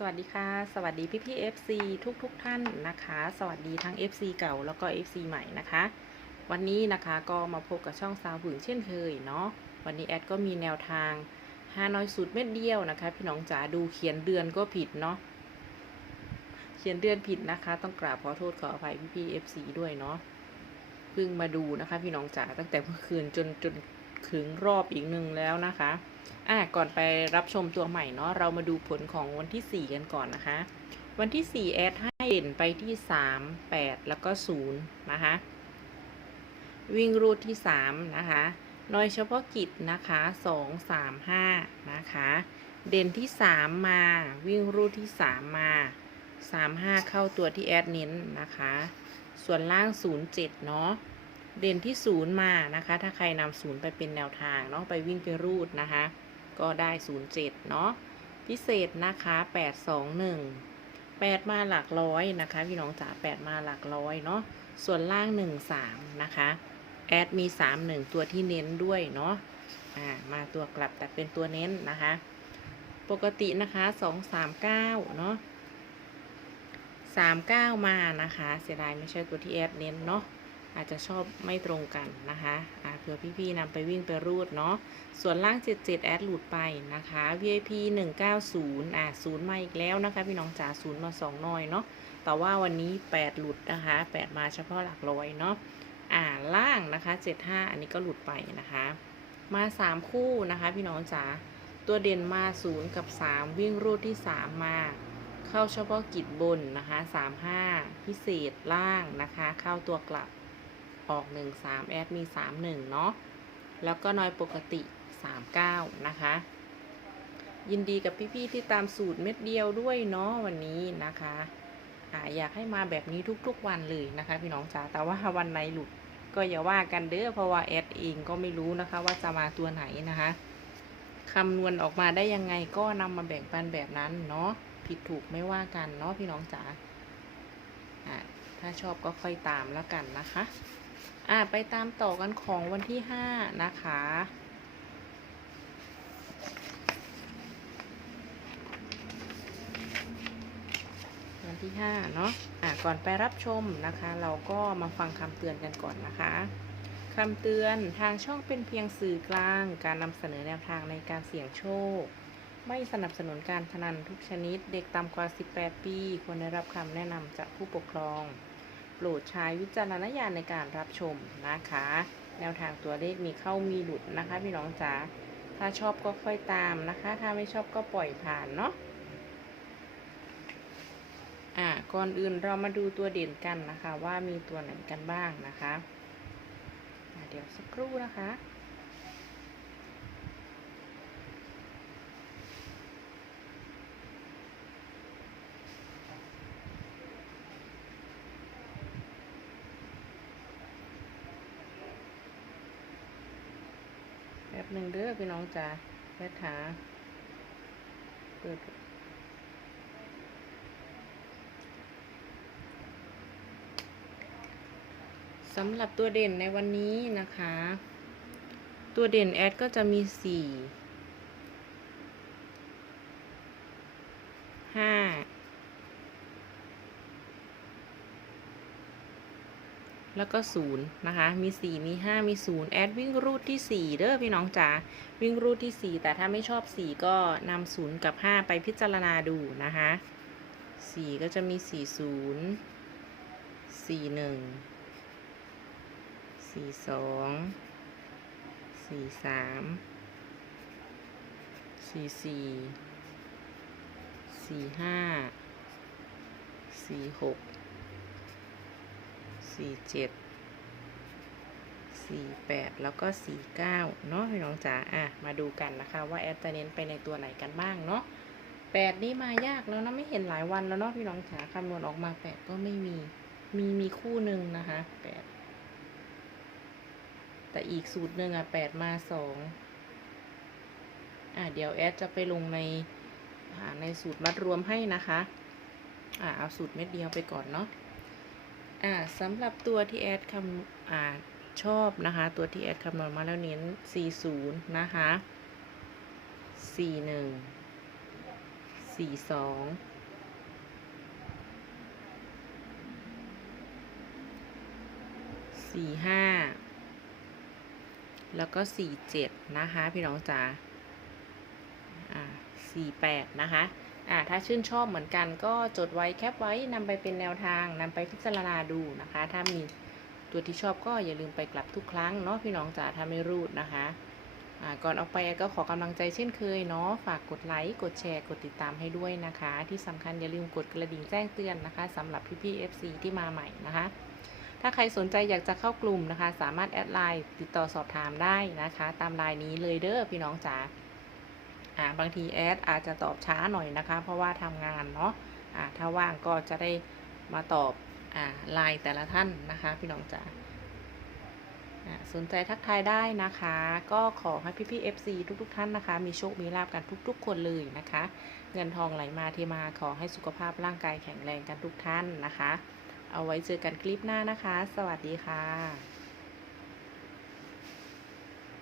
สวัสดีค่ะ สวัสดีพี่พี่ FC ทุกทุกท่านนะคะ สวัสดีทั้ง FC เก่าแล้วก็ FC ใหม่นะคะ วันนี้นะคะก็มาพบกับช่องซาวผึ่งเช่นเคยเนาะวันนี้แอดก็มีแนวทางฮานอยสูตรเม็ดเดียวนะคะ พี่น้องจ๋าดูเขียนเดือนก็ผิดเนาะเขียนเดือนผิดนะคะ ต้องกราบขอโทษขออภัยพี่พี่ FC ด้วยเนาะเพิ่งมาดูนะคะ พี่น้องจ๋าตั้งแต่เมื่อคืนจนจนถึงรอบอีกหนึ่งแล้วนะคะ อะก่อนไปรับชมตัวใหม่เนาะเรามาดูผลของวันที่ 4 กันก่อนนะคะ วันที่ 4 แอดให้เด่นไปที่ 3 8 แล้วก็ 0 นะคะ วิ่งรูดที่ 3 นะคะโดยเฉพาะกิจนะคะ 2 3 5 นะคะ เด่นที่ 3 มาวิ่งรูดที่ 3 มา 3 5 เข้าตัวที่แอดเน้นนะคะ ส่วนล่าง 0 7 เนาะ เด่นที่0มานะคะ ถ้าใครนำ0ไปเป็นแนวทางเนาะไปวิ่งไปรูดนะคะ ก็ได้07เจ็ดเนาะพิเศษนะคะ821 8มาหลักร้อยนะคะ พี่น้องจ๋า8มาหลักร้อยเนาะส่วนล่าง13นะคะแอดมี31ตัวที่เน้นด้วยเนาะอ่ามาตัวกลับแต่เป็นตัวเน้นนะคะ ปกตินะคะ239เก้าเนาะ39มานะคะ เสียดายไม่ใช่ตัวที่แอดเน้นเนาะ อาจจะชอบไม่ตรงกันนะคะเผื่อพี่ๆนำไปวิ่งไปรูดเนาะ ส่วนล่าง 77 แอดหลุดไปนะคะ VIP 190 อ่าศูนย์มาอีกแล้วนะคะ พี่น้องจ๋าศูนย์มา 2 หน่อยเนาะ แต่ว่าวันนี้ 8 หลุดนะคะ 8 มาเฉพาะหลักร้อยเนาะ อ่าล่างนะคะ 75 อันนี้ก็หลุดไปนะคะ มา 3 คู่นะคะ พี่น้องจ๋า ตัวเด่นมา 0 กับ 3 วิ่งรูดที่ 3 มาเข้าเฉพาะกิจบนนะคะ 35 พิเศษล่างนะคะ เข้าตัวกลับ ออก 1 3 แอดมี 31 เนาะ แล้วก็นอยปกติ 39 นะคะ ยินดีกับพี่ๆที่ตามสูตรเม็ดเดียวด้วยเนาะวันนี้นะคะอ่าอยากให้มาแบบนี้ทุกๆวันเลยนะคะ พี่น้องจ๋า แต่ว่าวันไหนหลุดก็อย่าว่ากันเด้อ เพราะว่าแอดเองก็ไม่รู้นะคะ ว่าจะมาตัวไหนนะคะคำนวณออกมาได้ยังไงก็นำมาแบ่งปันแบบนั้นเนาะ ผิดถูกไม่ว่ากันเนาะพี่น้องจ๋า อ่าถ้าชอบก็ค่อยตามแล้วกันนะคะ อ่าไปตามต่อกันของวันที่ห้านะคะ วันที่ห้าเนาะอ่าก่อนไปรับชมนะคะ เราก็มาฟังคำเตือนกันก่อนนะคะคำเตือนทางช่องเป็นเพียงสื่อกลาง การนำเสนอแนวทางในการเสี่ยงโชค ไม่สนับสนุนการพนันทุกชนิด เด็กต่ำกว่า 18 ปี ควรได้รับคำแนะนำจากผู้ปกครอง โปรดใช้วิจารณญาณในการรับชมนะคะ แนวทางตัวเลขมีเข้ามีหลุดนะคะ พี่น้องจ๋าถ้าชอบก็ค่อยตามนะคะ ถ้าไม่ชอบก็ปล่อยผ่านเนาะอ่าก่อนอื่นเรามาดูตัวเด่นกันนะคะ ว่ามีตัวไหนกันบ้างนะคะะเดี๋ยวสักครู่นะคะ บหนึ่งเด้อพี่น้องจ๋าแป๊บหาเปิดสำหรับตัวเด่นในวันนี้นะคะ ตัวเด่นแอดก็จะมีสี่ห้า แล้วก็ศูนย์นะคะ มีสี่มีห้ามีศูนย์แอดวิ่งรูดที่สี่เด้อพี่น้องจ๋า วิ่งรูดที่สี่แต่ถ้าไม่ชอบสี่ก็นำศูนย์กับห้าไปพิจารณาดูนะคะสี่ก็จะมีสี่ศูนย์สี่หนึ่งสี่สองสี่สามสี่สี่สี่ห้าสี่หก สี่เจ็ดสี่แปดแล้วก็สี่เก้าเนาะพี่น้องจ๋าอะมาดูกันนะคะว่าแอดจะเน้นไปในตัวไหนกันบ้างเนาะแปดนี่มายากแล้วนะไม่เห็นหลายวันแล้วเนาะพี่น้องจ๋าคำนวณออกมาแปดก็ไม่มีมีมีคู่หนึ่งนะคะแปดแต่อีกสูตรหนึ่งอะแปดมาสองอะเดี๋ยวแอดจะไปลงในในสูตรมัดรวมให้นะคะ อ่าเอาสูตรเม็ดเดียวไปก่อนเนาะ อ่าสำหรับตัวที่แอดคำอ่าชอบนะคะ ตัวที่แอดคำนวณมาแล้วเน้น 40 นะคะ 41สี่สองสี่ห้าแล้วก็สี่เจ็ดนะคะ พี่น้องจ๋าอ่าสี่แปดนะคะ อ่าถ้าชื่นชอบเหมือนกันก็จดไว้แคปไว้นำไปเป็นแนวทางนำไปพิจารณาดูนะคะ ถ้ามีตัวที่ชอบก็อย่าลืมไปกลับทุกครั้งเนาะพี่น้องจ๋าถ้าไม่รูดนะคะอ่าก่อนออกไปก็ขอกำลังใจเช่นเคยเนาะฝากกดไลค์กดแชร์กดติดตามให้ด้วยนะคะ ที่สำคัญอย่าลืมกดกระดิ่งแจ้งเตือนนะคะสำหรับพี่ๆ FC ที่มาใหม่นะคะ ถ้าใครสนใจอยากจะเข้ากลุ่มนะคะ สามารถแอดไลน์ติดต่อสอบถามได้นะคะ ตามไลน์นี้เลยเด้อพี่น้องจ๋า อ่าบางทีแอดอาจจะตอบช้าหน่อยนะคะ เพราะว่าทำงานเนาะอ่าถ้าว่างก็จะได้มาตอบอ่าไลน์แต่ละท่านนะคะ พี่น้องจ๋าสนใจทักทายได้นะคะ ก็ขอให้พี่ๆ FC ทุก ๆ ท่านนะคะ มีโชค มีลาบกันทุก ๆ คนเลยนะคะ เงินทองไหลมาเทมาขอให้สุขภาพร่างกายแข็งแรงกันทุกท่านนะคะ เอาไว้เจอกันคลิปหน้านะคะ สวัสดีค่ะ